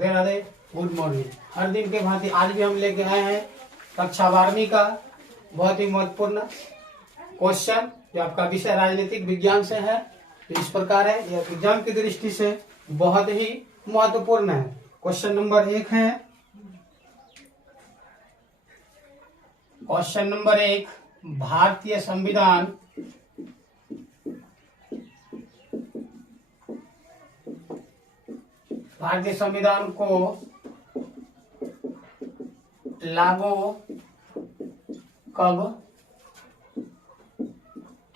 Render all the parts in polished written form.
Radhe Radhe, good morning. हर दिन के भांति आज भी हम लेके आए हैं कक्षा 12वीं का बहुत ही महत्वपूर्ण क्वेश्चन, जो आपका विषय राजनीतिक विज्ञान से है। तो इस प्रकार है, यह विज्ञान की दृष्टि से बहुत ही महत्वपूर्ण है। क्वेश्चन नंबर 1 है, क्वेश्चन नंबर 1, भारतीय संविधान को लागू कब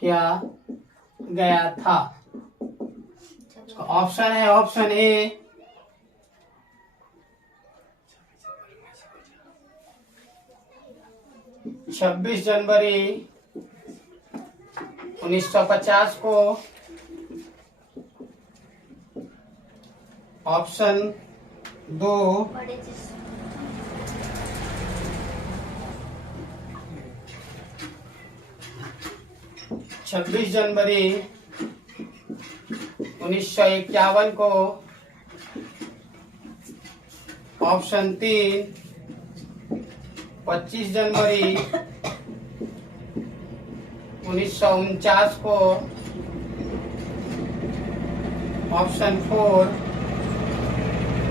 किया गया था? ऑप्शन है, ऑप्शन ए 26 जनवरी 1950 को, ऑप्शन 2 26 जनवरी 1951 को, ऑप्शन 3 25 जनवरी 1949 को, ऑप्शन 4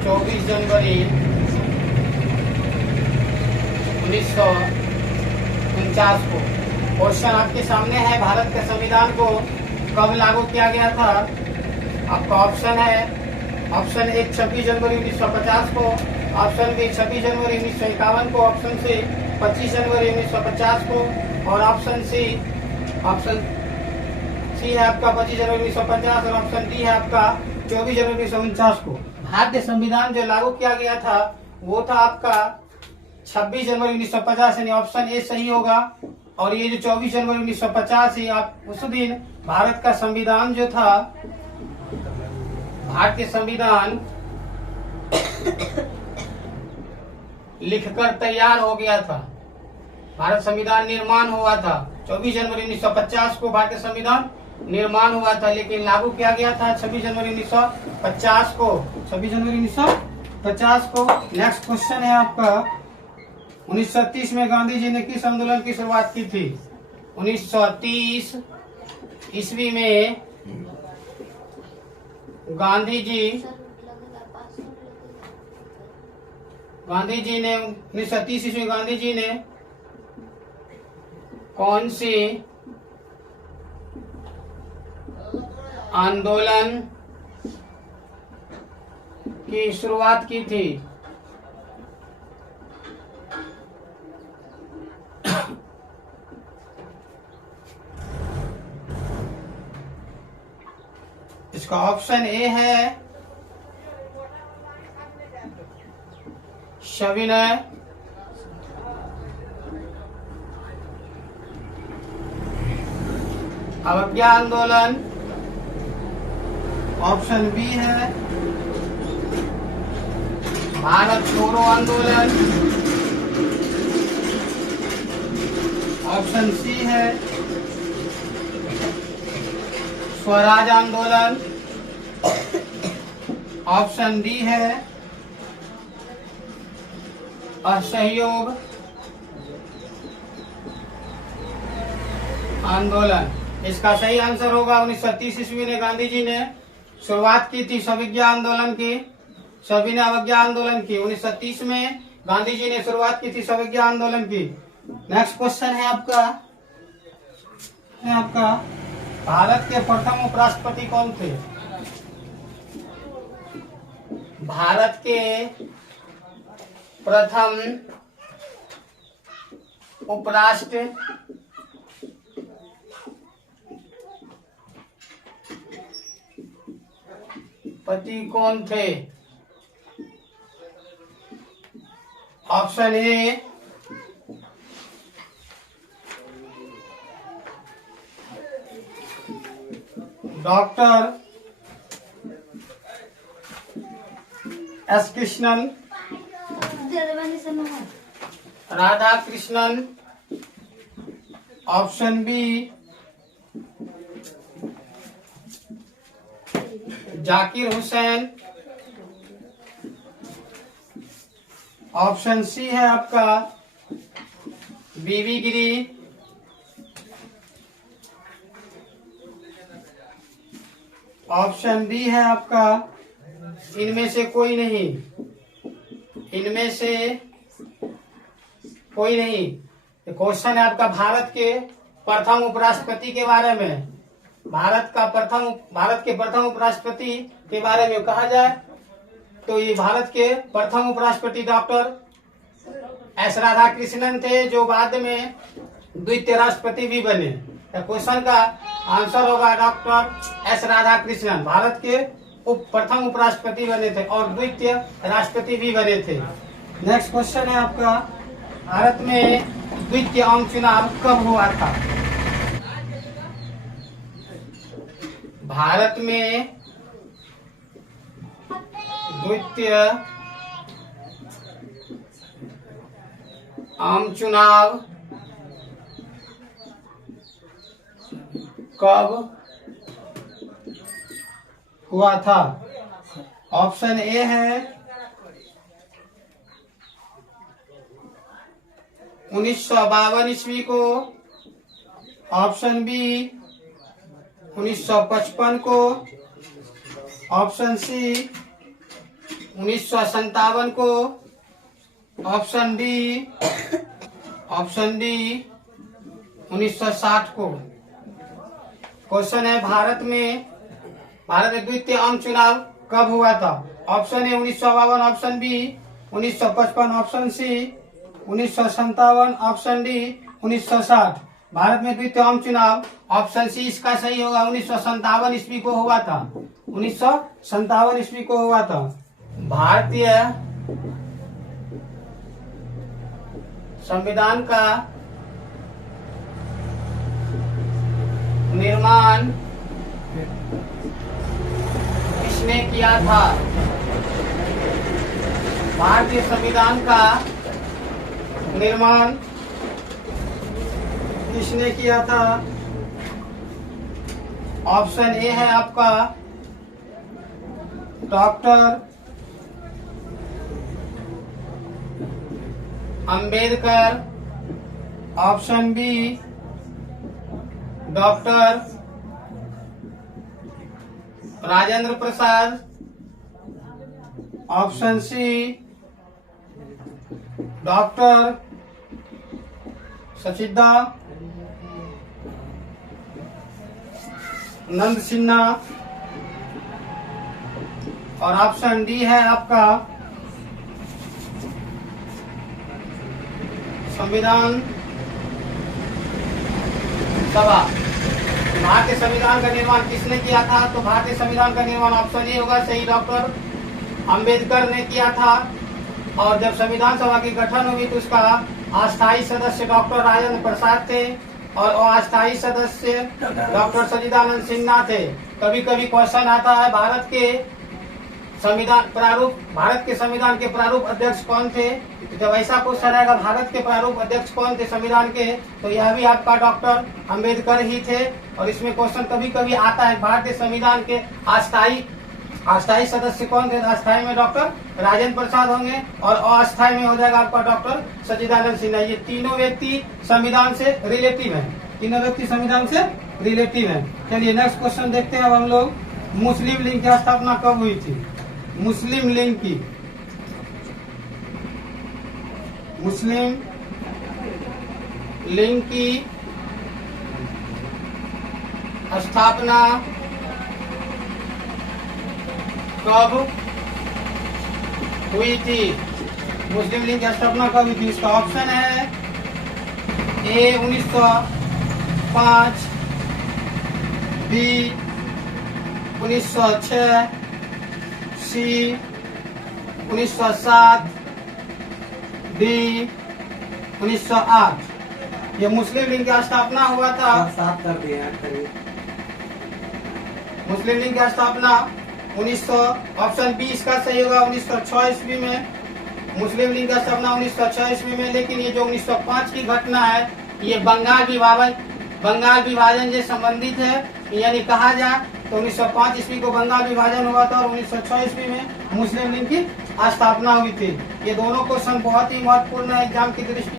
24 जनवरी 1949 को। क्वेश्चन आपके सामने है, भारत के संविधान को कब लागू किया गया था? आपका ऑप्शन है, ऑप्शन 1 26 जनवरी 1950 को, ऑप्शन बी 26 जनवरी 1951 को, ऑप्शन सी 25 जनवरी 1950 को, और ऑप्शन सी है आपका 25 जनवरी 1950 और ऑप्शन डी है आपका 24 जनवरी 1949 को। भारतीय संविधान जो लागू किया गया था वो था आपका 26 जनवरी 1950, यानी ऑप्शन ए सही होगा। और ये जो 24 जनवरी 1950 है, आप उस दिन भारत का संविधान जो था, भारतीय संविधान लिखकर तैयार हो गया था। भारत संविधान निर्माण हुआ था 24 जनवरी 1950 को, भारतीय संविधान निर्माण हुआ था, लेकिन लागू किया गया था 26 जनवरी 1950 को, 26 जनवरी 1950 को। नेक्स्ट क्वेश्चन है आपका, 1930 में गांधी जी ने किस आंदोलन की शुरुआत की थी? 1930 ईस्वी में गांधी जी ने 1930 ईस्वी में गांधी जी ने कौन सी आंदोलन की शुरुआत की थी? इसका ऑप्शन ए है सविनय अवज्ञा आंदोलन, ऑप्शन बी है भारत छोड़ो आंदोलन, ऑप्शन सी है स्वराज आंदोलन, ऑप्शन डी है असहयोग आंदोलन। इसका सही आंसर होगा 1930 ईस्वी में गांधी जी ने शुरुआत की थी सविज्ञा आंदोलन की, सविनय अवज्ञा आंदोलन की। 1930 में गांधी जी ने शुरुआत की थी सविज्ञा आंदोलन की। नेक्स्ट क्वेश्चन है आपका भारत के प्रथम उपराष्ट्रपति कौन थे? भारत के प्रथम उपराष्ट्रपति कौन थे? Option A doctor S Krishnan, Radha Krishnan, option B Zakir Hussain, option C है आपका बीबी गिरी। ऑप्शन बी है आपका इनमें से कोई नहीं। इनमें से कोई नहीं। क्वेश्चन है आपका भारत के प्रथम उपराष्ट्रपति के बारे में। भारत के प्रथम उपराष्ट्रपति के बारे में कहा जाए तो ये भारत के प्रथम उपराष्ट्रपति डॉक्टर एस राधाकृष्णन थे, जो बाद में द्वितीय राष्ट्रपति भी बने। क्वेश्चन का आंसर होगा डॉक्टर एस राधाकृष्णन भारत के प्रथम उपराष्ट्रपति बने थे और द्वितीय राष्ट्रपति भी बने थे। नेक्स्ट क्वेश्चन है आपका भारत में द्वितीय आम चुनाव कब हुआ था? भारत में द्वितीय आम चुनाव कब हुआ था? ऑप्शन ए है 1952 ईस्वी को। ऑप्शन बी 1955 को। ऑप्शन सी 1957 को। ऑप्शन डी 1960 को। क्वेश्चन है भारत में द्वितीय आम चुनाव कब हुआ था? Option A 1952, option B 1955, option C 1957, option D 1960। Bharat में द्वितीय आम चुनाव ऑप्शन सी इसका सही होगा, 1957 ईस्वी को हुआ था। 1957 ईस्वी को हुआ था। भारतीय संविधान का निर्माण किसने किया था? भारतीय संविधान का निर्माण किसने किया था? ऑप्शन ए है आपका doctor Ambedkar. Option B doctor Rajendra Prasad. Option C doctor Sachidanand Sinha. और ऑप्शन डी है आपका संविधान सभा। भारतीय संविधान का निर्माण किसने किया था? तो भारतीय संविधान का निर्माण ऑप्शन ए होगा सही, डॉक्टर अंबेडकर ने किया था। और जब संविधान सभा की गठन हुई तो उसका अस्थायी सदस्य डॉक्टर राजेंद्र प्रसाद थे और अस्थायी सदस्य डॉक्टर सचिदानंद सिन्हा थे। कभी कभी क्वेश्चन आता है भारत के संविधान के प्रारूप अध्यक्ष कौन थे? जब ऐसा क्वेश्चन आएगा भारत के प्रारूप अध्यक्ष कौन थे संविधान के, तो यह भी आपका डॉक्टर अंबेडकर ही थे। और इसमें क्वेश्चन कभी कभी आता है भारतीय संविधान के अस्थायी सदस्य कौन थे? अस्थायी में डॉक्टर राजेंद्र प्रसाद होंगे और अस्थायी में हो जाएगा आपका डॉक्टर सचिदानंद सिन्हा। ये तीनों व्यक्ति संविधान से रिलेटिव हैं। तीनों व्यक्ति संविधान से रिलेटिव हैं। चलिए नेक्स्ट क्वेश्चन देखते हैं अब हम लोग। मुस्लिम लीग की स्थापना कब हुई थी? मुस्लिम लीग की स्थापना कब हुई थी? मुस्लिम लीग की स्थापना कब हुई थी? इसका ऑप्शन है ए 1905, बी 1906, सी 1907, डी 1908। ये मुस्लिम लीग की स्थापना हुआ था। मुस्लिम लीग की स्थापना 1900, ऑप्शन बी इसका सही होगा, 1906 ईस्वी में मुस्लिम लीग का स्थापना 1906 ईस्वी में। लेकिन ये जो 1905 की घटना है ये बंगाल विभाजन से संबंधित है। यानी कहा जाए तो 1905 ईस्वी को बंगाल विभाजन हुआ था और 1906 ईस्वी में मुस्लिम लीग की स्थापना हुई थी। ये दोनों क्वेश्चन बहुत ही महत्वपूर्ण है एग्जाम की दृष्टि